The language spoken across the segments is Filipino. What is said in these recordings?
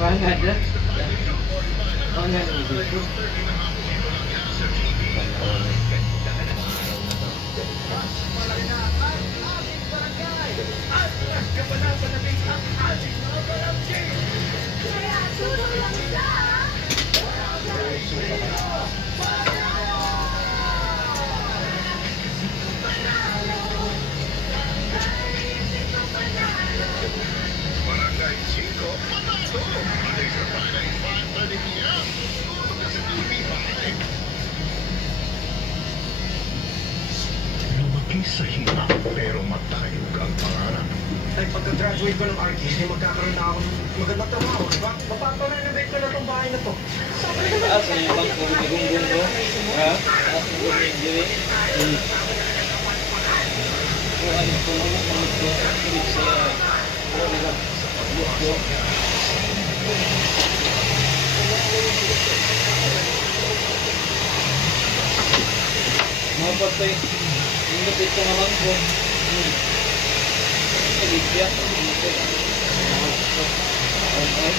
Pangad na. Pangad na dito. Barangay 5, Patato. Monday to Friday, 5:30 p.m. Tulog ka sa TV5. Lumaki sa hirap, pero matayog ang pangarap. Ay, pagka-graduate ko ng RKC, magkakaroon na ako ng magandang trabaho, di ba? Mapaparenovate ko na itong bahay na to. Taas na yung bangko, gumigunggong ko. Ha? Taas na gumigunggong. Kung ano ko, kulit siya. Kung ano lang, buhok ko. Mga patay, yung lapit ko naman ko. Libya. Okay.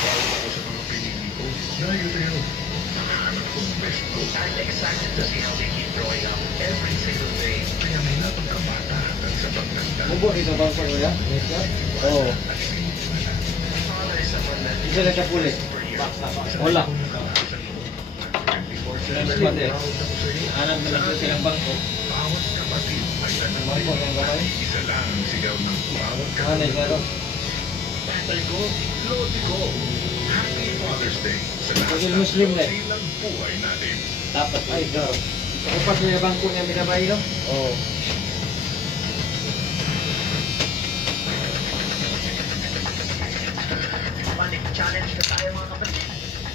Ako sa mga pinili ko, layo na yun. Hanap ko ng best ko. I'm excited to see how they keep growing up every single day. Kaya may napagkabata hanggang sa pagtanda. Mubo dito ba sa kuya? Oo. Isa na siya puli. Wala. Next month eh. Anak na lang silang bangko. Bawat kapatid ay Bangko ng kamay. isa lang ang sigaw ng bawat Ano yung garo? tatay ko, lodi ko. Happy Father's Day sa lahat Pagil ng Muslim na eh. silang buhay natin. Dapat ay garo. Kakupas mo yung bangko niya minabay no? Oo. Balik challenge na tayo mga kapatid.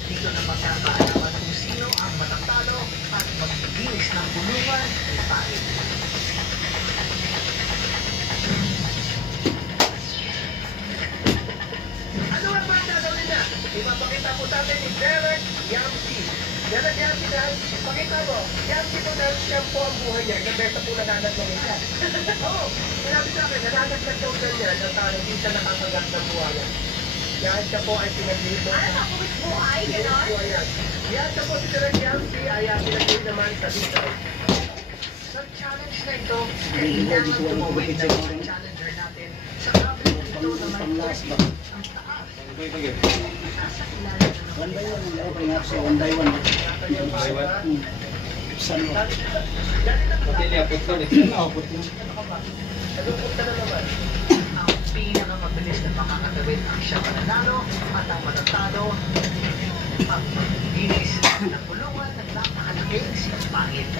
Dito na magkakaalaman kung sino ang matatalo at magbibilis ng bulungan ay pangit. Ano ang mga gagawin na? Ipapakita po sa atin ni Derek Yamsi. Derek Yamsi dahil, pakita mo, Yamsi po dahil siya po ang buhay niya. Nabenta po nananagawin siya. Oo, sinabi sa akin, nananagdag daw niya na talo, hindi siya nakakagat ng buhayan. Yan siya po ay pinaglito. Ano, makulit buhay, gano'n? Yan siya po si Derek Yamsi ay pinaglito naman sa dito. Sa challenge na ito, kailangan tumawid na ang challenger natin sa kabel ito na may ang taas. Pagil pagil. Nasa ilalim na One by naman. one, opening up sa one by one. Saan mo? Pati niya puto ni. Output yun. Nalungkot ka na naman. Ang pinakamabilis na makakatawid ang siya mananalo at ang matatalo ang magbibigis ng kulungan ng napakalaking sipangit.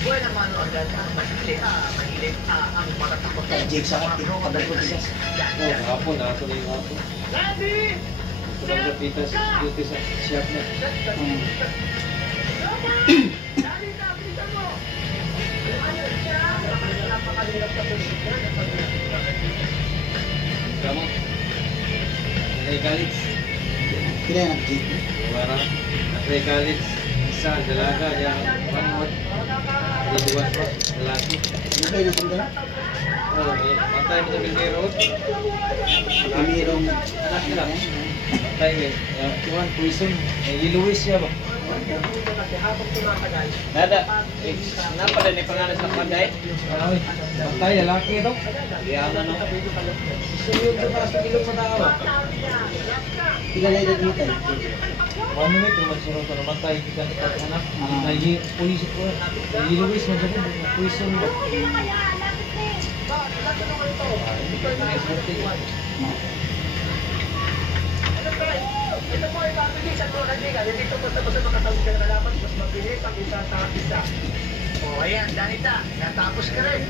Buwan naman agad ang mahilig ang matatakot. Jake sa akin, ikaw kadagod siya. Oo, hapon. Ako na yung hapon. Randy! Walang kapitas. Duty sa shop na. Randy, kapitan mo! Ano siya? Napakalirap sa position. Kamu? Nay college. Kaya yan, Jake. Wala. Nay college. Isa, dalaga. Yang mangot. Hindi ba pa? Lalaki. Ano kayo na sundalo? Oo, eh. Matay mo sa bindero. Kamirong Anak nila. Matay mo. Tuhan, poison. Iluwis siya ba? Nada, kenapa ada di pengalas ng panday? Ay, matay, lalaki ito. Di ako no. Suyod na taas ng ilong sa tao. kilala na dito. Ano na ito, magsurong ka namatay. Kita na anak. Poison ko. Iluwis mo siya. Poison mo. Ito po ay mabilis ang mga kaibigan. Hindi ito basta-basta makatawid ka na kalaban. Mas mabilis ang isa sa isa. O, ayan, Danita. Natapos ka rin.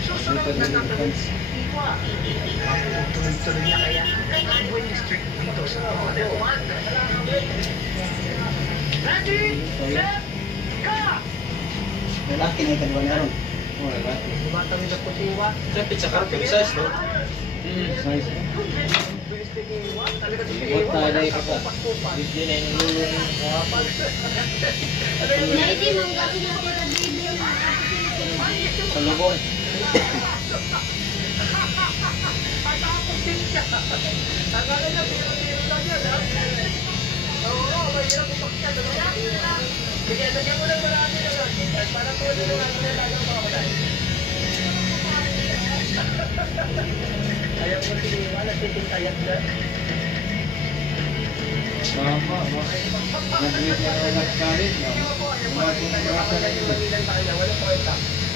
Susunod na tatawid si Iwa. Tuloy-tuloy na kaya ang winning streak dito sa Corner 1. Ready, set, ka! Lalaki na ikagawa na ron. Oh, lalaki. Tumatawid na po si Iwa. Siyempre sa karpil size, no? Size. Bilis ni Iwa. Talaga si Ibot Iwa. tayo dahil ka sa. Kupas-kupas. Hindi na yung lulo ng kahapon. Hindi mong gawin natin ang baby yung mga Sa lubong. Atapos din siya. Akala niya, biro-biro lang yan, ha? Oo, mahirap umakyat. Sige, lagyan mo lang marami ng arkitas para tuloy ng ating nalagang mga kulay. Ayaw mo siniwa, nagtitintayat na. Tama, nag-wait na ako nag-kalit.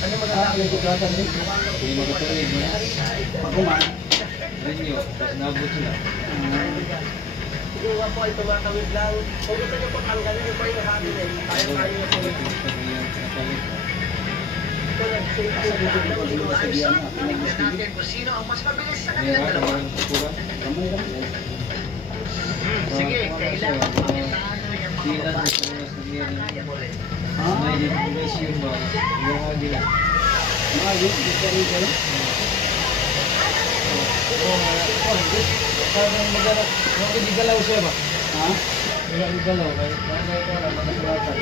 Ano maganda? May kudratan din. Hindi magkatuloy mo. Ako man. Renyo, tapos nabot sila. Yung nga po ay tumatawid lang. Kung gusto niyo po tanggalin yung po yung hangin eh. Kaya-kaya niyo po yun. Ito nag-save po siya. Tignan natin kung sino ang mas mabilis sa kanilang dalawa. Sige, kailangan mo pakitaan mo yung mga babae. Kaya mo rin. May definition ba? Yung mga gila. Mga gila, gusto rin kayo? Parang magalaw. Mga digalaw siya ba? Ha? Mga digalaw. Kaya ito lang, makasulatan.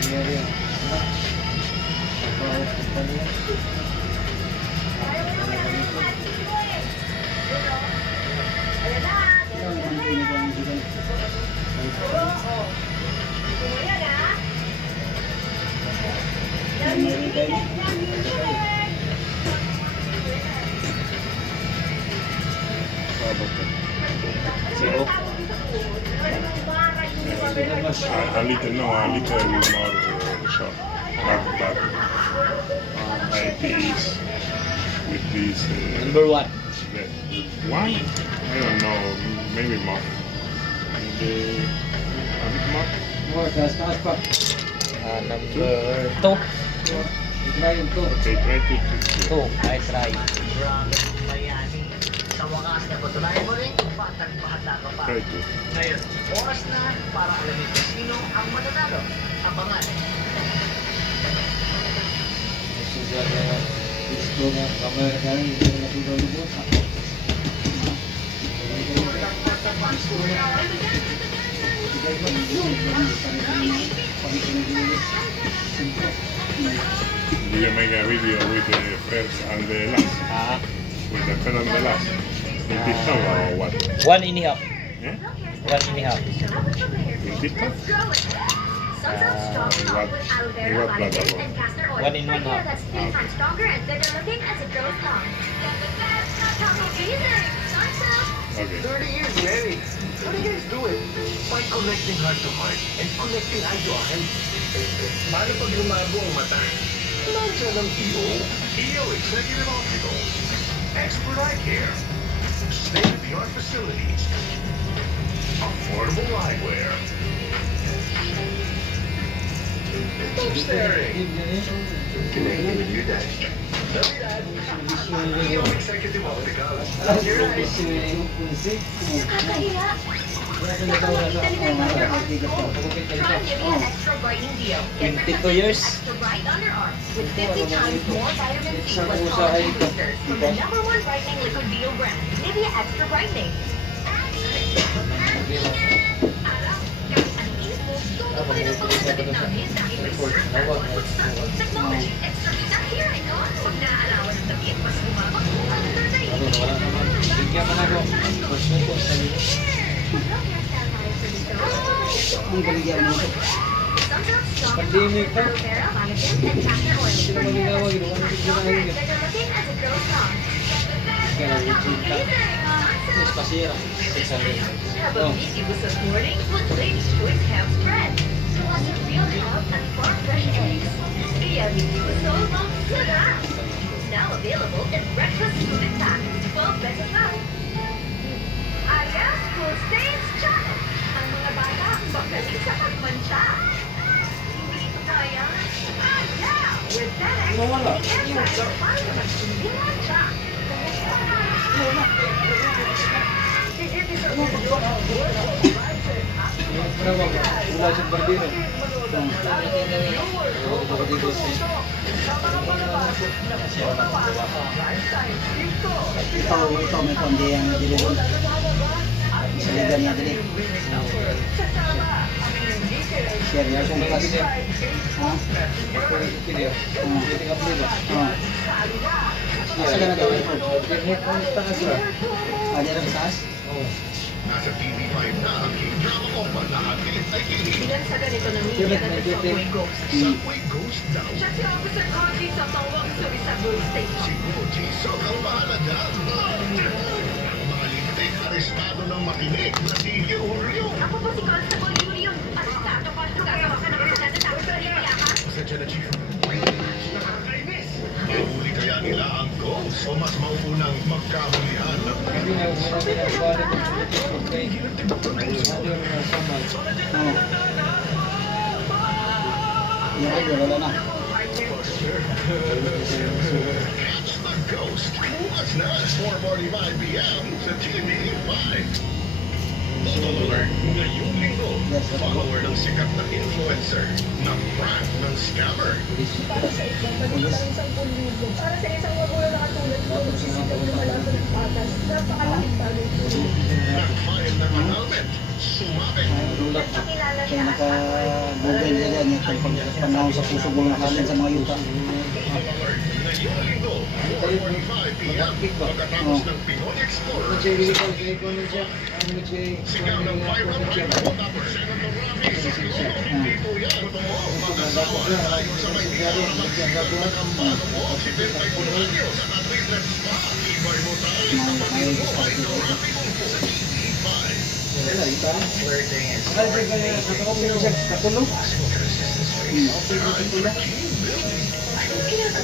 Nangyari yan. Napahok pa niya. Zero. A little, no, a little more short. But like this, with this. Number 1. The one? I don't know, maybe more. Maybe a bit more. More, taas pa. Number 2. Try yung to. Okay, try to. 2. I try. Grabe ang bayani. Sa wakas na patunayan mo rin kung batang bata ka pa. Try to. Ngayon, oras na para alamin kung sino ang mananalo. Abangan. Susunod na gusto na kamera ka rin. Hindi na natulog mo. Do you make a video with the first and the last? With the first and the last? In TikTok or what? 1 and a half. Yeah? 1 and a half. In TikTok? What platform? 1 in 1 half. That's 3 times stronger and bigger looking as it grows long. Amazing! Okay. 30 years married. What are you guys doing? By connecting heart to heart and connecting eye to eye. Paano pag lumago ang mata? Nandiyan ang EO. EO Executive Opticals. Expert eye care. State-of-the-art facilities. Affordable eyewear. Stop staring. Connecting with you, Dad. Love you, Dad. EO Executive Opticals. Your eyes. Nakakahiya! Baka makita nila yung underarms ko. Try Nivea Extra Brightening Deal. Get rid of 22 years. extra bright underarms with 50 times more vitamin C plus Isang collagen usahay ko. boosters from the #1 brightening liquid deal brand, Nivea Extra Brightening. Technology extra kita here I go. Pag naalawan ng tabi at mas lumabak, Ano, wala naman. Bigyan ka na ako. Push na po sa iyo. Ang baligyan mo. Pandemic pa. Sino magigawag yun? Ano yung ginahin yun? Kaya YouTube ka. Mas pasira. 600. Have a busy with this morning with Ladies' Choice Ham Spread. Plus real ham and farm fresh eggs. Kaya busy with so long sugar. Now available in breakfast smoothie pack. 12 pesos lang. Ayos, full stains channel. Ang mga bata ang magaling sa pagmantsa. Hindi ito kaya. Yeah! With that Mawala. extra, para naman hindi mantsa. Yung perawa ko. Wala siyang barbero. Ito may pambiyan na dito. liga niya dili. Share niya sa bukas. Ha? Video. Pwede ka play ba? Asa ka na gawin po? Internet on taas ba? Dyan sa taas? Oo. Nasa TV5 na ang K-drama ko lahat kilit ay kilit. Ilan sa ganito na Kailan media na medyo Subway Ghost. Subway Ghost daw. Siya si Officer Conji sa tawag sa Subway Station. Si Gucci, sobrang bahala dyan. Mga lintik, arestado ng makinig na si Julio. Ako po si Constable Julio. Arestado ka. Gagawa ka ng kasalanan tapos naliliya ka. Pasensya na, Chief. Nakakainis. Mahuli kaya nila ang ghost o mas mauunang magkahulihan ng Hindi na wala din ang balik ng okay. Ano yung samal? Oo. Yung ay, wala na. Catch the Ghost. Bukas na, 4:45 p.m. sa TV5. Total alert, ngayong linggo, Yes, sir. follower ng sikat na influencer na prank ng scammer. Para sa isang pulilo. Para sa isang magulang na katulad mo, nagsisigaw na malaman ng patas. Napakalaking bagay po. Nag-file ng annulment. Sumabit. Dulat na. Kaya naka-google ka dyan. Yung panahon sa puso mo nakalin sa mga yuta. Total alert, ngayong linggo, 4:45 p.m. Pagkatapos ng Pinoy Explorer. Nag-check kay Conan siya. Ano nag-check? Sigaw ng viral video. Tapos Senator Rafi sa siguro hindi po yan. Totoo, mag-asawa tayo sa Maynila. Nagambalo mo si Bentay Bulaño sa Atlas Spa. Ibay mo tayo sa pag-ibo ay ito Rafi mong po sa TV5. Wala, ita. Nakalibre ka niya. Nakakapin niya siya. Katulog. Okay, dito na.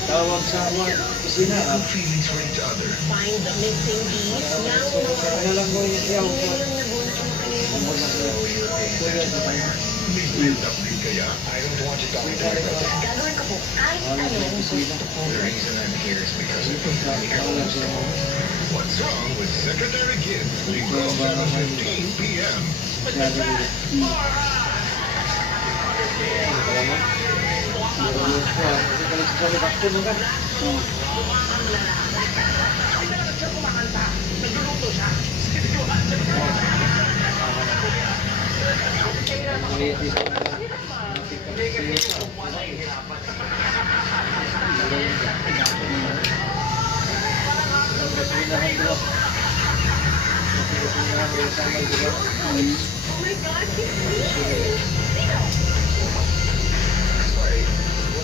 Tawag sa mga kusina. Feelings for each other. Find the missing bees. Ano lang ko yung siyaw ko. May build-up din kaya. I don't want you talking to me about that. Gagawin ko po. Ay, Ano yung kusina? The reason I'm here is because of the Tawag siya. What's wrong with Secretary Gibb? Linggo, 7:15 p.m.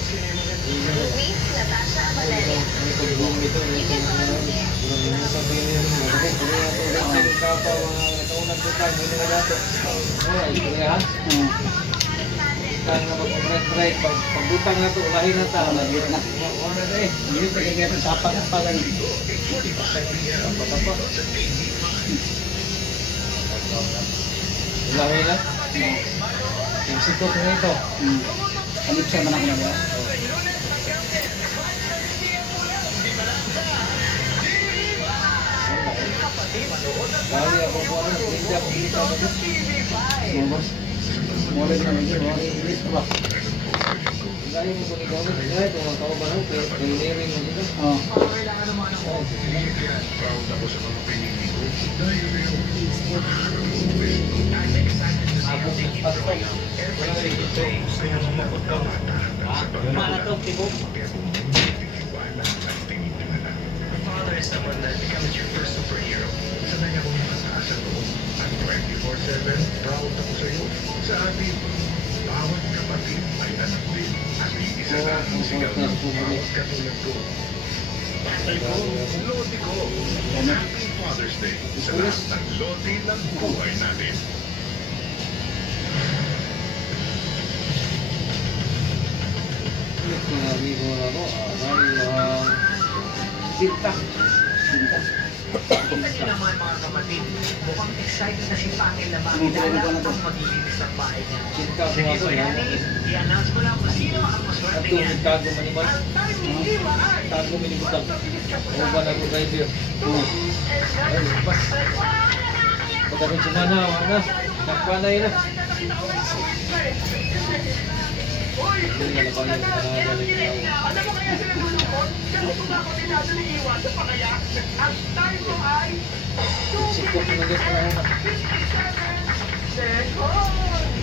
Luis, Natasha, Valeria. Pagbutang na ito, ulahin na ito. Naglit na. Wala na eh. Hindi pa kaya tapak pa ganun. Ulahin na. Yung sikot na ito. Kalipsa man ako na ba? Dahil ako po ano, hindi ako kita ba ito? Mabos. Mula na medyo. Mula ilis ko ba? Dahil mo po ni Gomez, dahil kung ang tao ba na, pero pilirin mo dito. Oo. Proud ako sa mga pinili ko. Dahil yun. Abot ng pasok. Wala rin dito. Kaya mga pagkamata. Mana to, tipo? Father is someone that becomes your first superhero. Sanay akong mataas ang loob. Ang 24/7, proud ako sa iyo. Sa atin, bawat kapatid ay anak din. At iisa na ang sigaw ng bawat katulad ko. Tatay ko, lodi ko. Happy Father's Day sa lahat ng lodi ng buhay natin. Ito na amigo na ako. Sinta. Sinta. Kasi naman mga kapatid, mukhang excited na si Pangil na makilala ang maglilinis ng bahay niya. Sinta ko Sige ako Kuya yan. Dennis, i-announce mo lang kung sino ang At maswerte kung niyan. nagtago maniman, Ang timing nila ay tago minibutang. O ba na ko driver? Oo. Ay, pas. Pagkakit si Mana, wala na. Nakpanay na. Uy! Ito na na! Alam mo kaya sila nulungkot? Kasi kung ako dinado ni Iwan, sa pa kaya? Ang time mo ay... Sikot na naging panahon. 57 seconds!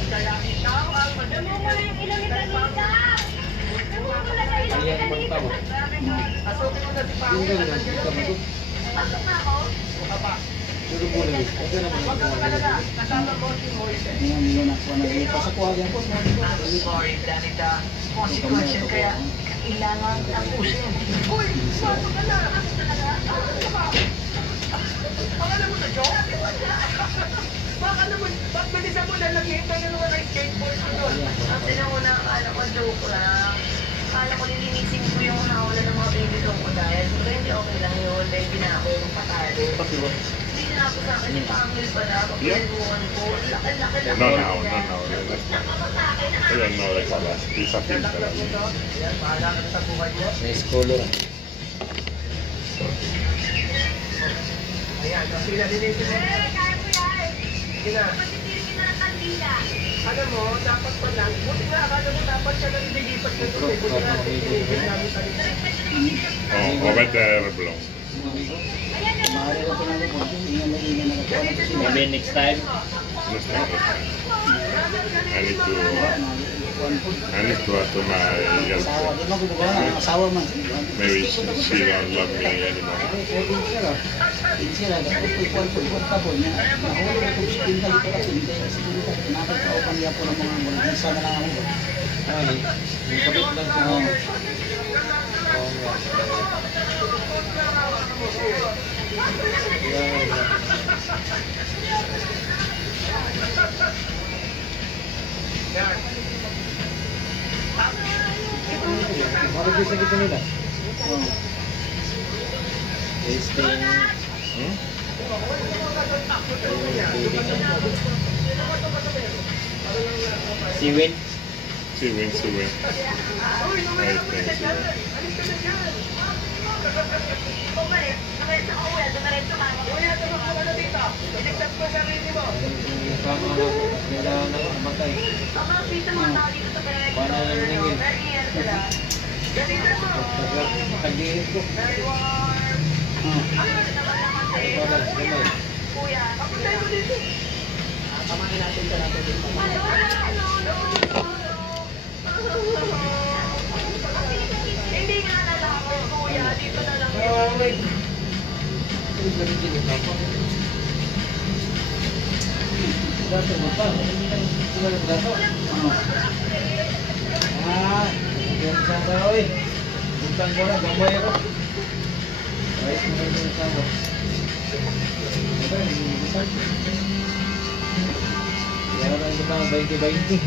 Kaya ikaw ang Namumula yung ilong ni Kanita! Namumula na ilong ni Ayan, Kanita! magtawa. Asukin mo na si Yung Pangit. gano'n, ikaw mo. Pasok na ako. Aba, Pero po na gusto. Ito naman huwag kang magalala. Kasama mo si Moises. Hindi na kuha na ito sa kuha yan po. Sorry, Danita. Consequential kaya kailangan tapusin. Uy! Pasok ka na! Pakala mo na, Joe? Pakala mo, ba't manisan mo na naghihintay na naman ang skateboard ko doon? Ang sinauna, akala ko joke lang. Akala ko lilinisin ko yung hawla ng mga baby ko dahil pero hindi okay lang yun dahil ginako yung patalo. Hindi na ako sa akin, yung pangil pala, pagkaluhan ko, laki-laki lang. No, no. I don't know the color. It's a pink color. Yan, bahala ka na sa buhay mo. Nice color. Ayan, sila linisin mo. Kaya ko yan! Sige na. Patitigil na ng kandila. Alam mo, dapat pa lang, buti na akala mo dapat ka lang nilipat na doon. Buti na natin tinigil namin sa rin. Oh, over there, blue. Maaari na po namin po. Ingan na ingan na nagkuha na po sila. Maybe next time. I need to add to my Asawa, girlfriend. di magbubuha na. Asawa man. Maybe she don't love me anymore. Sila, dapat po ikuan pa po niya. Nahulog ako sa pinta dito kasi hindi tayo sa pinta. Nakakaupan niya po ng mga wala. Isa na lang ako. Ay, yung kapit lang siya. Oo. Oo nga. Yan. Marami sa kita nila. Oo. Tasting. Hmm? Siwin. Siwin. I think siwin. Bumalik. Dumiretso ka uwi. Dumiretso ka. Kuya, tulog mo na dito. Iligtas mo sarili mo. Yung kama na. Kailangan na matay. Ang mga pizza mga tao dito sa Director. Paano yung ningin? Very yan sila. Galitan mo. Pag-iit ko. Very warm. Ano naman naman Ay, sa'yo? para sa kamay. Kuya. Kapatay mo dito. Tamahin natin sa natin dito. Ano? Hindi nga nalaman, kuya. Dito na lang Pero yun. may... Ay, ganun din ako. Dato mo pa. Sila ng dato. Ah, yan sa oy. Butang mo na, gamay ako. Ayos mo na yung sama. Ito, yung butang. Kaya lang butang 20-20.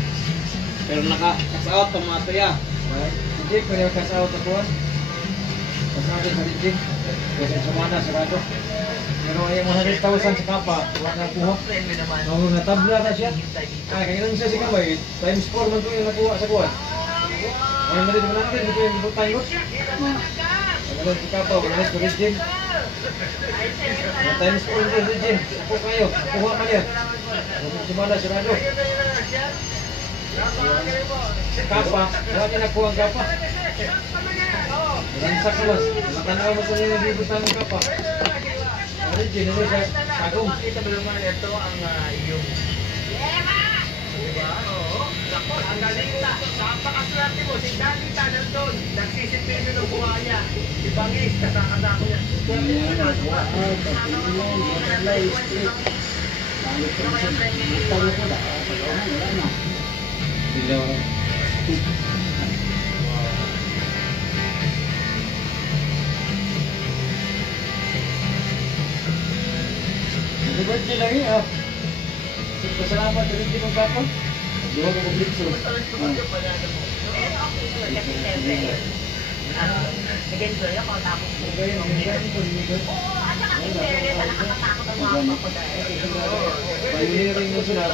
Pero naka-cash out ang mga tuya. Hindi, pero cash out ako. Cash out sa Rijik. Kasi sumana, sarado. Pero ay 100,000 sa kapa, wala na kuha. Friend mo naman. Ang mga tabla na siya. Hintay dito. Ay, kaya lang siya si Kamay, times 4 man ko yung nakuha sa kuha. Ay, nalit mo natin, ito yung butang mo. Ang nalit si Kapa, wala na sa Rijik. Times 4 yung Rijik. Ako kayo, nakuha ka niya. Sumana, sarado. Kapa, wala din nakuha ang kapa. Ransak ko mas. Matanaw mo ko niya nagibutang ng kapa. Rijik, ano siya? Kagong. Makita mo naman ito ang iyong Diba? Oo. Naku, ang galing mo. Napakaswerte mo. Si Danita nandun. Nagsisipin ng buha niya. Si Bangis, kasakasako niya. Swerte mo na. Sila. Happy birthday lagi ah. Pasalamat rin din ng kapa. Duha ko kumplitso. nag-enjoy ako tapos Ganyan, ganyan po, ganyan. Oo, at saka in fairness, nakakatakot ang mga ako dahil. Pioneering mo sila.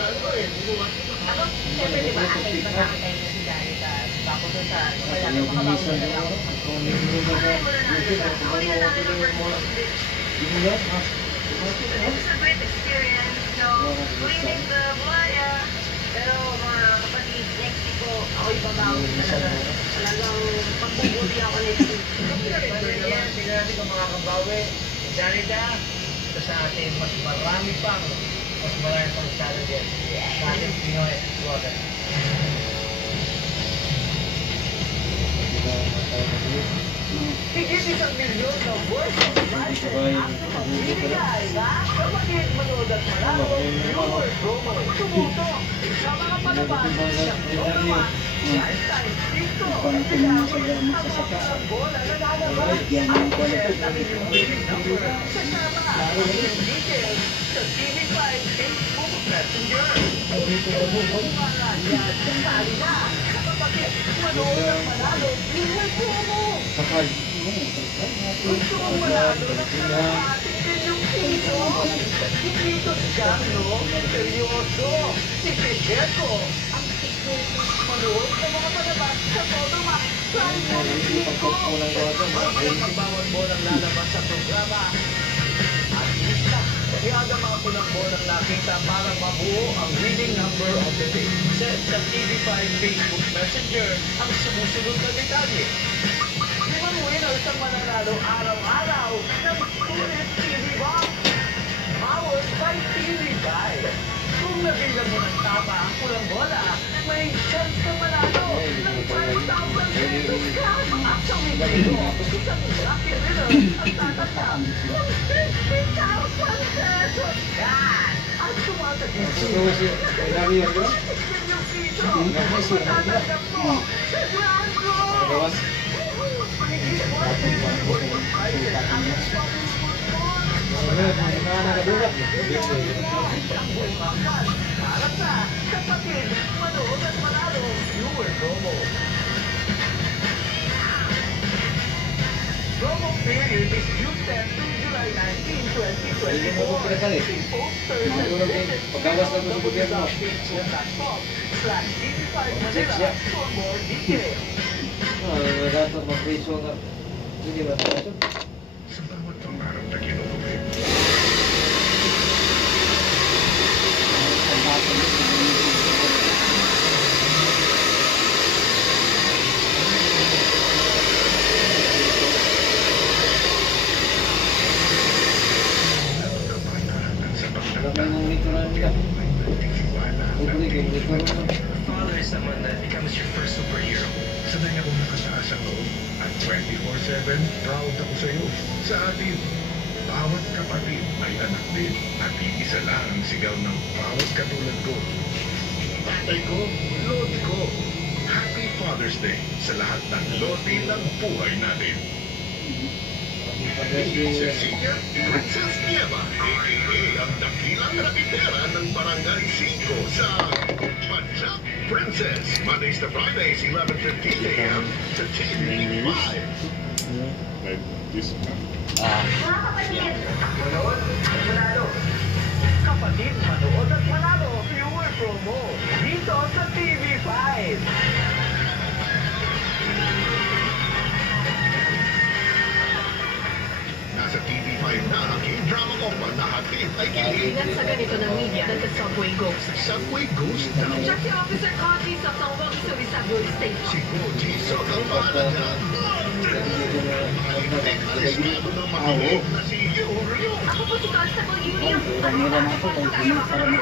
Ako, siyempre di ba, atay ba nakatay na si Danica? Tapos doon sa, wala Yung ko makabago minsan na din lang. ako. Kung may group na sa YouTube, kung ano ako yung mga... Yung mga, ah. It's a great experience. So, we make the buhaya. Pero mga kapatid, next week ko, ako ibabago ko talaga. Talagang pagbubuti ako nito. Tingnan natin kung makakabawi. Janita, ito sa atin, mas marami pang challenges sa ating Pinoy water. Higit 1 milyon na worth of prizes ang pamimigay na kapatid manood at manalo, viewer promo, tumutok sa mga palabas sa programa. Live time dito, kailangan ang mga bola na lalabas at share ang inyong winning number kasama ang inyong details sa TV5 Facebook Messenger. Kung mga yan, kasali na sa kapatid manood at manalo, viewer promo. Sakal. Gusto mong malalo ng ating bilyong piso? Si Tito Jano, seryoso. Si Picheco, ang tikman manood sa mga palabas sa Totomax. Saan mo ng Tito? Ang bawat bolang lalabas sa programa. At isa, kaya mga pulang bolang nakita para mabuo ang winning number of the day. Set sa TV5 Facebook Messenger ang sumusunod na detalye. 5 winners ang mananalo araw-araw ng Sulit TV Box. Powered by TV5. Kung nabilang mo ng tama ang pulang bola, may chance ka manalo ng 5,000 pesos cash. At sa weekend mo, isang lucky winner ang tatanggap ng 50,000 pesos cash. At tumatagin Ito kasi, may lagi yan doon. yung piso ang matatanggap mo sa Grand Draw. Gawas. Mga nakadulak. Para sa kapatid, manood at manalo, viewer promo. Promo period is June 10 to July 19, 2024. Posters and visit Pagkawas lang sa gobyerno. facebook.com/TV5 Manila for more details. Dapat mag-preso nga. Hindi ba ito? Sa bawat pangarap na kinukulit, kapanahan sa Kapag pagtanda, may monitoran nila. may nagtitiwala Huwag na ulit yung monitoran mo. Father is someone that becomes your first superhero. sanay akong nakataas ang loob at 24/7 proud ako sa iyo. Sa atin, bawat kapatid may anak din at iisa lang ang sigaw ng bawat katulad ko. Tatay ko, Lodi ko. Happy Father's Day sa lahat ng Lodi ng buhay natin. Cecilia Princess Nieva, a.k.a. ang dakilang rapidera ng Barangay 5 sa Punjab Princess. Mondays to Fridays, 11:15 a.m. sa TV5. Like this. Mga kapatid, Manood at manalo. Kapatid, manood at manalo. Viewer promo. Dito sa TV5. Nasa TV5 na ang K-drama ko panahatid ay kilig. Ingat sa ganito ng media that the subway goes. Subway Ghost daw. Check si Officer Conti sa Tawag sa Subway Station. Si Koji Soto para dyan. Malintik alisado ng makilig na si Yuryo. ako po si Constable Yuri. Pag nila na ako, kung pinit para mo.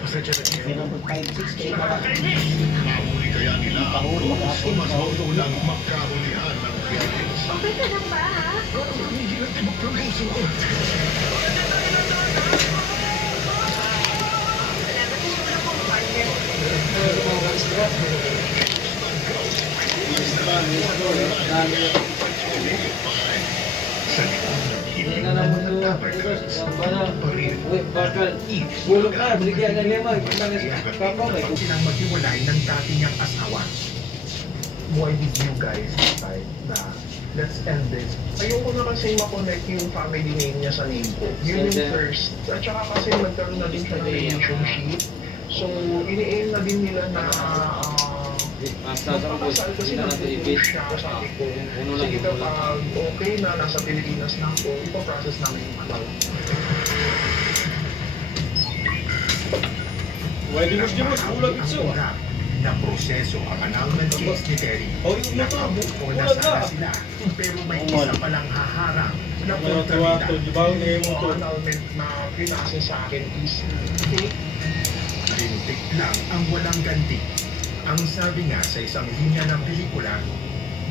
Pasensya na kayo. Meron po 5-6 kayo para Mahuli kaya nila ang Mahuli, Ghost mahuli. o mas mautulang magkahulihan ng Philippines. Okay ka lang ba, ha? Hindi lang tibok ng puso ko. Sa likod ng Hindi hiling na ng naman mga ito. tabarkats, Ang banang. pa rin. Uy, bakal. Bulok na. Bigyan ng lima. Kita na siya. Papa, may kusin. Silang maghiwalay ng dati niyang asawa. Why did you guys decide na let's end this? Ayoko na kasi makonect yung family name niya sa name ko. Yun yung Send first. At saka kasi nagkaroon na din siya ng relationship. So, ini-aim na din nila na Basta sa ubos. magpapasal kasi Hindi na natin nag-propose ipit. siya. Sabi ko, Uno lang. sige kapag okay na, nasa Pilipinas na ako, ipaprocess namin yung kasal. Pwede mo siya mo. Ulag ito. na proseso ang annulment case ni Terry. Nakabuo na sana sila, pero may isa palang haharang na kontrabida. Ang annulment na pinasa sa akin is lintik lang ang walang ganti. Ang sabi nga sa isang linya ng pelikula,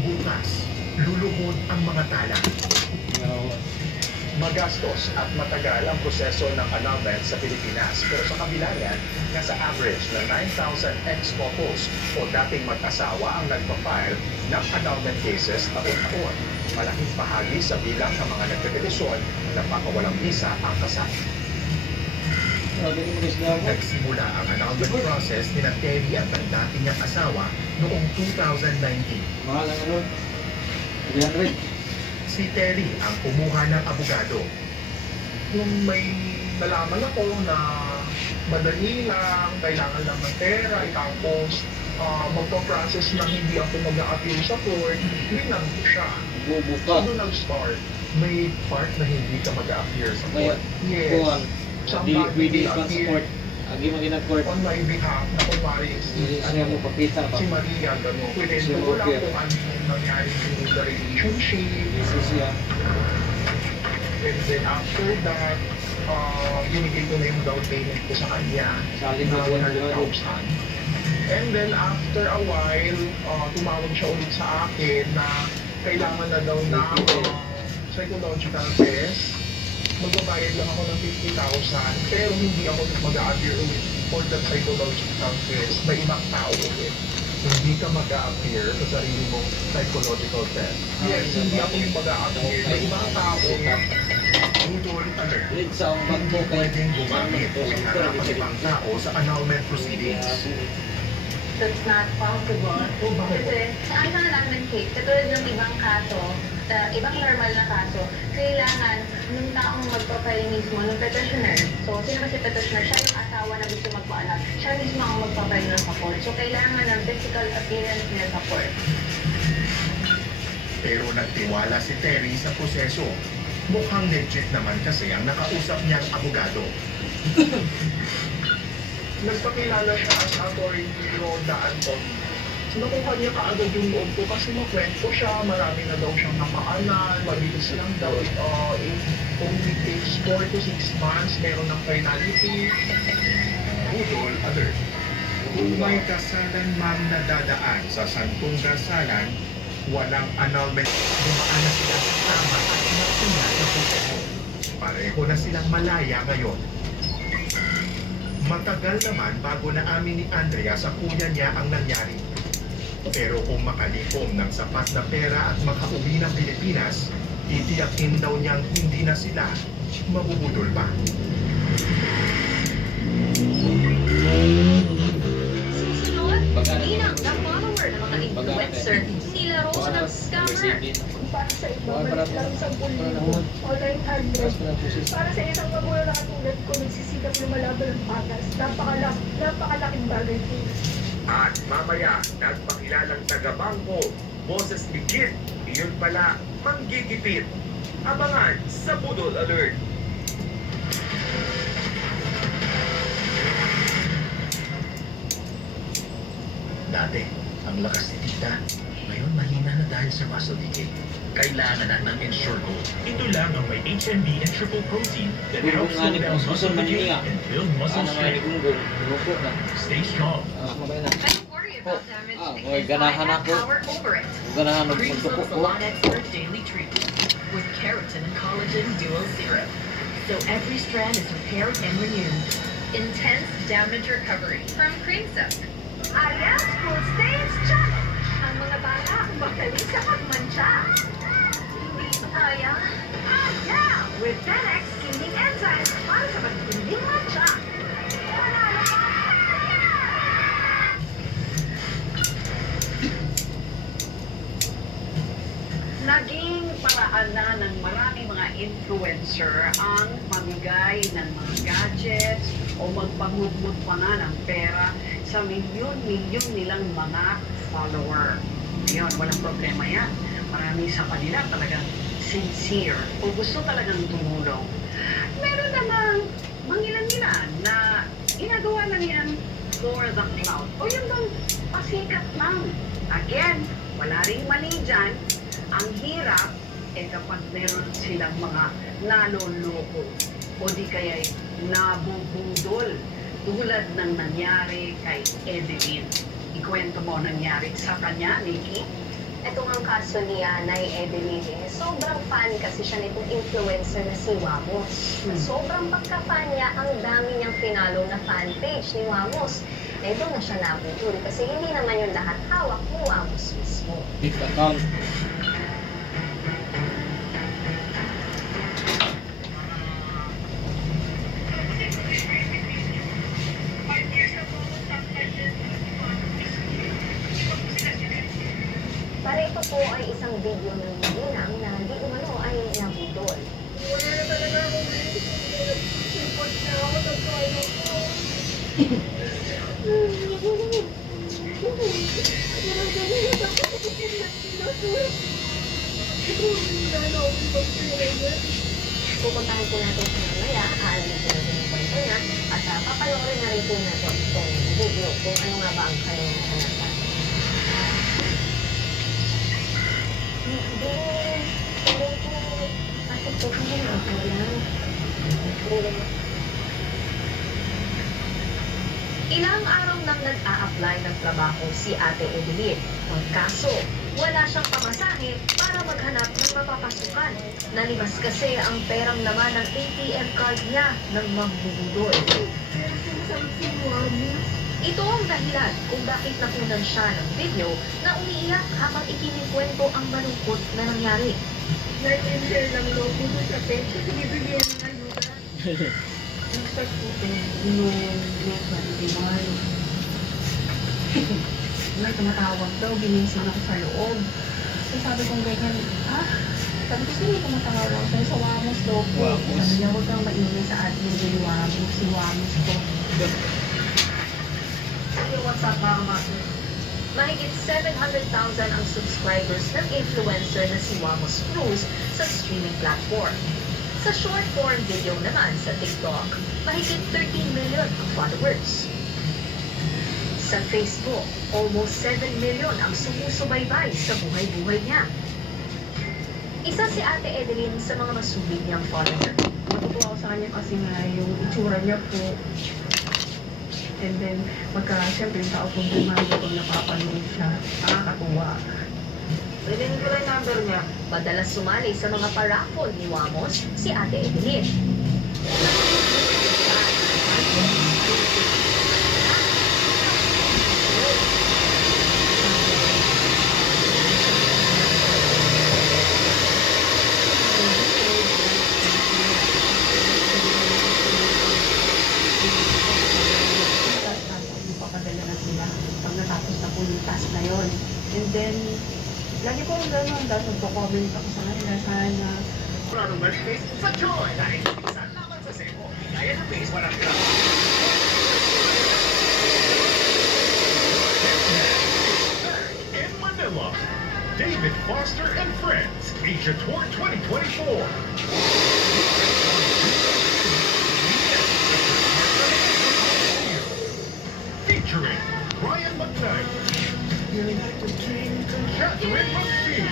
bukas, luluhod ang mga tala. Magastos at matagal ang proseso ng annulment sa Pilipinas. Pero sa kabila yan, nasa average na 9,000 ex-couples o dating mag-asawa ang nagpa-file ng annulment cases taon-taon. Malaking bahagi sa bilang ng mga nagpepetisyon na papawalang visa ang kasal. Nagsimula ang annulment process ni Terry at ng dating niyang asawa noong 2019. Mahal ang ano? 300. Si Terry ang kumuha ng abogado. Nung may nalaman ako na madali lang, kailangan lang ng pera, tapos magpa-process na hindi ako mag-a-appeal sa court, winang ko siya. Bubuka. So doon nag-start. May part na hindi ka mag-a-appear sa Kaya, court. Yes. Dili pwede ka sa court. Agi magina court. On my behalf, na kunwari Ano yung mo papita ba? si Maria, gano'n. Pwede ko lang kung ano yung nangyari in the relationship. This is yeah. And then after that, binigay ko na yung down payment ko sa kanya Saling na na 100,000. And then after a while, tumawag siya ulit sa akin na kailangan na daw na psychological test. Magbabayad lang ako ng 50,000 pero hindi ako mag-a-appear ulit for the psychological test. May ibang tao ulit. Hindi ka mag-a-appear sa sarili mong psychological test. Yes, hindi ako yung mag-a-appear. May ibang tao ulit. Budol alert. Lead sa ang Hindi bangko kay pwedeng gumamit o harap ang ibang tao sa annulment proceedings. That's not possible. Kasi sa annulment case, katulad ng ibang kaso, ibang normal na kaso, kailangan nung taong magpa-file mismo, ng petitioner. So, sino ba si petitioner? Siya yung asawa na gusto magpa-annul. Siya mismo ang magpa-file na sa court. So, kailangan ng physical appearance niya sa court. Pero nagtiwala si Terry sa proseso. Mukhang legit naman kasi ang nakausap niyang abogado. Nagpakilala siya as attorney Rhoda Anton. Nakuha niya kaagad yung loob ko kasi makwento siya, marami na daw siyang napaanan, mabilis lang daw. It only takes 4 to 6 months, meron ng finality. Budol alert. Kung may kasalan mang nadadaan sa Santong Gasalan, walang annulment. Dumaan na sila sa tama at nakuha sa proseso. Pareho na silang malaya ngayon. Matagal naman bago na amin ni Andrea sa kuya niya ang nangyari. Pero kung makalikom ng sapat na pera at makauwi ng Pilipinas, itiyakin daw niyang hindi na sila mabubudol pa. Susunod, ninang na follower ng mga influencer, nilaro ng scammer. Para sa iba, balik lang sa bullying, online address. Para sa isang magulang na katulad ko, nagsisikap lumalaban ng patas. Napakalaking bagay po. At mamaya, nagpakilalang taga-bangko, boses legit, iyon pala, manggigipit. Abangan sa Budol Alert. Dati, ang lakas ni Tita. Ngayon, mahina na dahil sa muscle decay. Kailangan na ng Ensure Gold. Ito lang ang may HMB and triple protein that helps slow down muscle decay and build muscle strength. Stay strong. Don't worry about damage. Hoy, ganahan ako. Power over it. Ganahan ng Cream pagtuko ko. Salon Expert Daily Treatment with keratin and collagen dual serum. So every strand is repaired and renewed. Intense damage recovery from Cream Silk. Ayan, School Stage Challenge! Ang mga bata magaling sa pagmantsa. Hindi kaya? Ayaw! With 10x cleaning enzymes para sa pagtinding mantsa. Panalo ka! Naging paraan na ng maraming mga influencer ang mamigay ng mga gadgets o magpangutmut pa nga ng pera sa milyon-milyon nilang mga follower. Yun, walang problema yan. Marami sa kanila talagang sincere o gusto talagang tumulong. Meron namang mangilan-ngilan na ginagawa lang yan for the cloud. O yun bang pasikat lang. Again, wala ring mali dyan. Ang hirap, kapag meron silang mga naloloko o di kaya'y nabubudol tulad ng nangyari kay Evelyn. Ikwento mo nangyari sa kanya, Nikki? Ito ang kaso ni Nay Evelyn. Sobrang fan kasi siya nitong influencer na si Wamos. Sobrang pagka-fan niya, ang dami niyang pinalo na fan page ni Wamos. Doon na siya nabudol kasi hindi naman yung lahat hawak ni Wamos mismo. Big account. Para ito po ay isang video ng magulang na di umano ay nabudol. Wala na talaga ako ngayon. Sipot na ako sa toilet ko. Pupuntahan po natin sa mamaya, alamin po natin yung kwento niya, at papanoorin na rin po natin itong video kung ano nga ba ang kanyang hanapan. Hindi po, kasi po kami na ako lang. Ilang araw nang nag-a-apply ng trabaho si Ate Evelyn. Ang kaso, wala siyang pamasahe para maghanap ng mapapasukan. Nalimas kasi ang perang laman ng ATM card niya ng magbubudol. Ito ang dahilan kung bakit nakunan siya ng video na umiiyak habang ikinikwento ang malungkot na nangyari. Nag-enter lang daw po sa page kasi bibigyan ng ayuda. Nag-start po yung May 21. May tumatawag daw, ginising ako sa loob. So sabi kong ganyan, sabi ko, sino tumatawag? Sabi sa Wamos daw po. Sabi niya, huwag kang maingay sa admin ni Wamos. Si Wamos po. What's up, mga master? Mahigit 700,000 ang subscribers ng influencer na si Wamos Cruz sa streaming platform. Sa short form video naman sa TikTok, mahigit 13 million ang followers. Sa Facebook, almost 7 million ang sumusubaybay sa buhay-buhay niya. Isa si Ate Evelyn sa mga masubig niyang follower. Natutuwa ako sa kanya kasi nga yung itsura niya po. And then, siyempre yung tao kong bumando kung napapanood siya, nakakatuwa. Pwede ko lang yung number niya. Madalas sumali sa mga paraffol ni Wamos si Ate Evelyn. Papadala na sila pag natapos na po yung task na yun. And then, lagi po ang gano'n, dahil nagpo-comment ako sa kanila, sana Product merch case sa Joy dahil isa naman sa seko. Kaya ng base, walang in Manila, David Foster and Friends, Asia Tour 2024. Featuring Ryan McKnight, Catherine McPhee,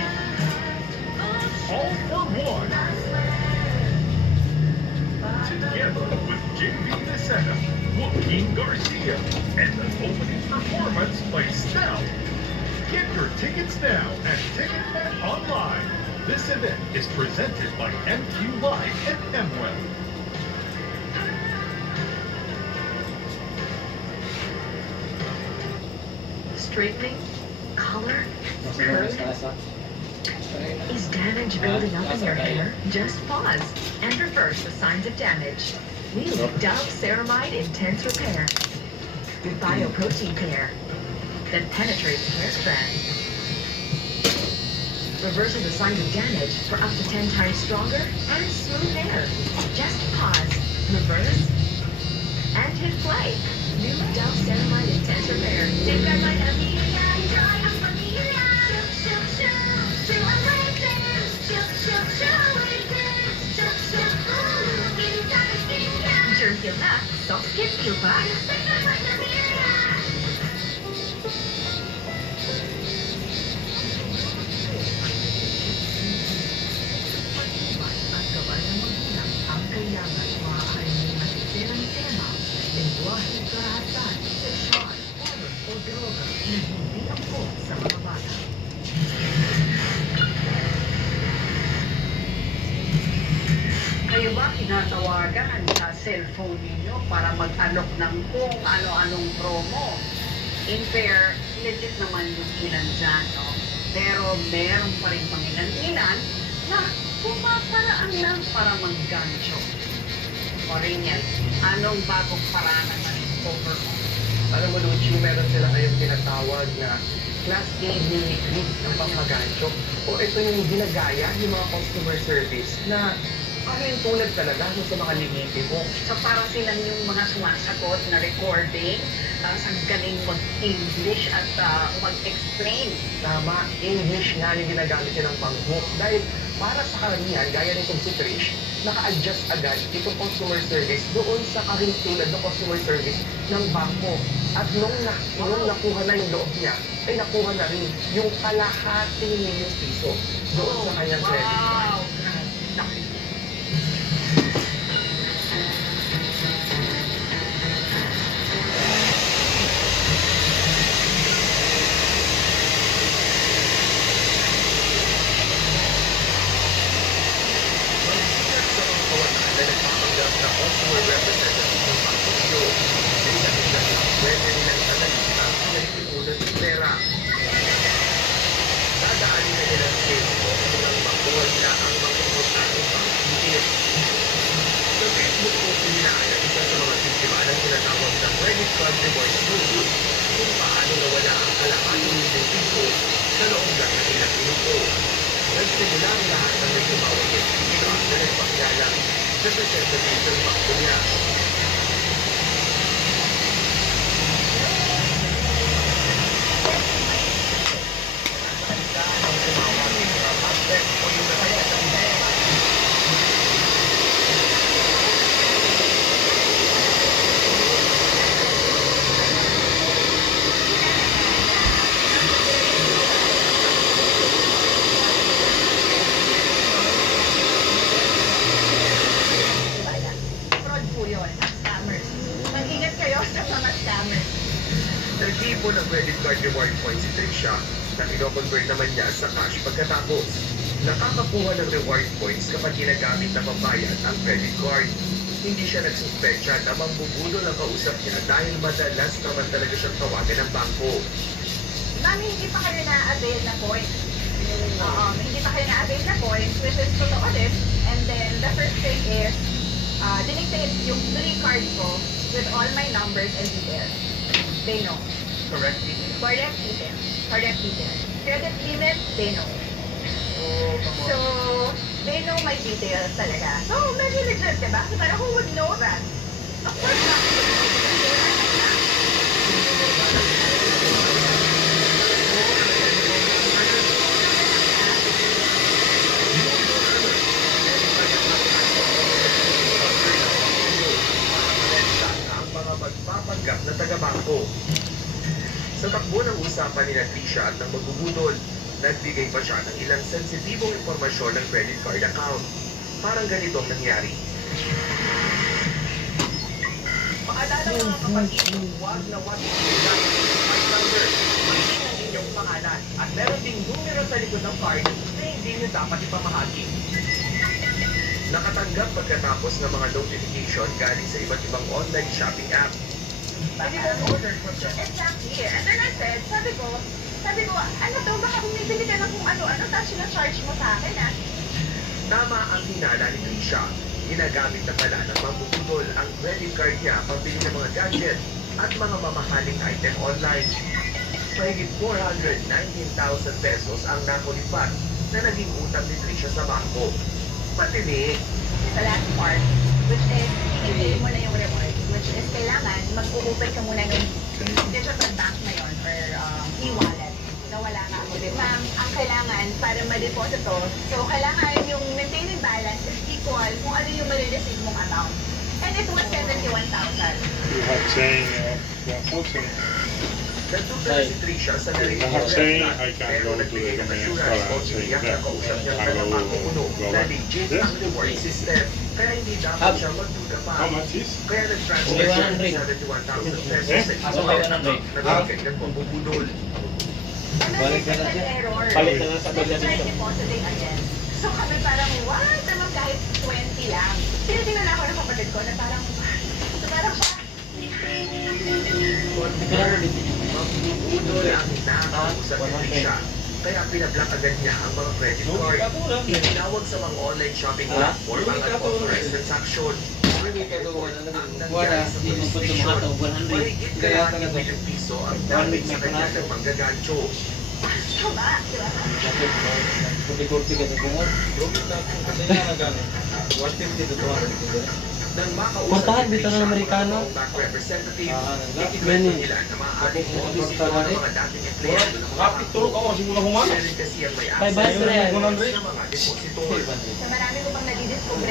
All for One. Together with JV Niseta, Joaquin Garcia, and an opening performance by Snow. Get your tickets now at Ticketnet Online. This event is presented by MQ Live and MWell. Straightening, color, Mas curl. nasa. Is damage building up in your hair? Just pause and reverse the signs of damage. New Dove Ceramide Intense Repair. Bioprotein Care that penetrates hair strands. Reversing the signs of damage for up to 10 times stronger and smooth hair. Just pause, reverse, and hit play. New Dove Ceramide Intense Repair. Safeguard my Germ Heal na, soft skin heal pa. cellphone ninyo para mag-alok ng kung ano-anong promo. In fair, legit naman yung ilan dyan, no? Pero meron pa rin pangilan-ilan na pumaparaan lang para mag-gancho. O Ringel, anong bagong paraan ng overall? Alam mo, Luchi, meron sila kayong tinatawag na Class A mimicry ng pamagancho. O ito yung ginagaya yung mga customer service na tulad talaga sa mga limiti mo. So parang silang yung mga sumasagot na recording, tapos ang galing mag-English at mag-explain. Tama, English nga yung ginagamit nilang pang-hook. Dahil para sa karamihan, gaya nitong si Trish, naka-adjust agad itong customer service doon sa tulad ng customer service ng bangko. At nung nakuha na yung loob niya, ay nakuha na rin yung kalahating milyong piso doon sa kanyang credit card. Wow! Laki. Na nagpapanggap na customer representative ng Bangko Globe. Sinabi siya na pwede nilang analisa ang nagtipunan ng pera. Dadaanin na nilang Facebook nang makuha na ang mga importanteng bank details. Sa Facebook post nila ay isa sa mga biktima ng tinatawag na credit card reward scheme kung paano nawala ang kalahating milyong piso sa loob lang ng ilang minuto. Nagsimula ang lahat ng nagtumawag ng biktima na nagpakilala sa representative ng bangko niya. Fraud po yun. Scammers. Mag-ingat kayo sa mga scammers. Nag-iipon ng credit card reward points si Trisha na kino-convert naman niya sa cash pagkatapos. Nakakakuha ng reward points kapag ginagamit na pambayad ang credit card. Hindi siya nagsuspecha na mambubudol ang kausap niya dahil madalas naman talaga siyang tawagan ng bangko. Mami, hindi pa kayo na-avail na points. Hindi pa kayo na-avail na points, which is totoo din. And then, the first thing is, dinictate yung 3 cards ko with all my numbers and details. They know. Correct? Correct details. Correct details. Credit limit, they know. So, they know my details talaga. So, medyo legit, diba? So, pero who would know that? Of course not. Ang mga magpapanggap na taga-bangko. Sa takbo ng usapan ni Trisha at ng magbubudol, nagbigay pa siya ng ilang sensitibong impormasyon ng credit card account. Parang ganito ang nangyari. Paalala mga kapatid, huwag na huwag gamit ang card number. Magiging ang inyong pangalan. At meron ding numero sa likod ng card na hindi nyo dapat ipamahagi. Nakatanggap pagkatapos ng mga notification galing sa iba't ibang online shopping app. Pwede mo order ko siya. Exactly. And then I said, sabi ko, ano to, baka bumibili ka ng kung ano-ano, tapos na-charge mo sa akin, ah. Tama ang hinala ni Trisha. Ginagamit na pala ng mambubudol ang credit card niya pambili ng mga gadget at mga mamahaling item online. Mahigit 419,000 pesos ang nakulipat na naging utang ni Trisha sa bangko. Patinik. The last part, which is, i-claim mo na yung reward, which is kailangan mag-open ka muna ng digital bank na yun or e-wallet na wala ka ako din. Ma'am, ang kailangan para ma-deposit to, so kailangan yung maintaining balance is equal kung ano yung ma-receive mong amount. And it was 71,000. You have saying 1,000. Nagtuto na si Trisha sa narinig I'm yung saying red flag, I can pero go to nagbigay the ng Dominion assurance store o and saying tiniyak that na kausap niya I sa will napakapuno go na back. legit Yes. ang reward system. Kaya hindi dapat siya magduda pa. How much is? Kaya nag-transfer Okay, siya ng 100. 71,000 pesos Eh? sa Ako isang kay account 100. na binigay ng pambubudol. Balik na lang siya. Error. Balik na lang sa Let's bilya try dito. depositing again. So kami parang, what? Naman kahit 20 lang. Tinitingnan ako ng kapatid ko na parang, Mabubudol ang nakausap ni Trisha. Kaya pinablock agad niya ang mga credit card. Itinawag sa mga online shopping platform ang unauthorized transaction. Ang nangyari sa police station, mahigit kalahating milyong piso ang damage sa kanya ng manggagancho. Nang makausap ni Trisha ang back representative, ikinuwento nila na maaaring modus ito ng mga dating empleyado ng mga bangko. Sila rin kasi ang may access sa mga depositor. Sa marami ko pang nadidiscover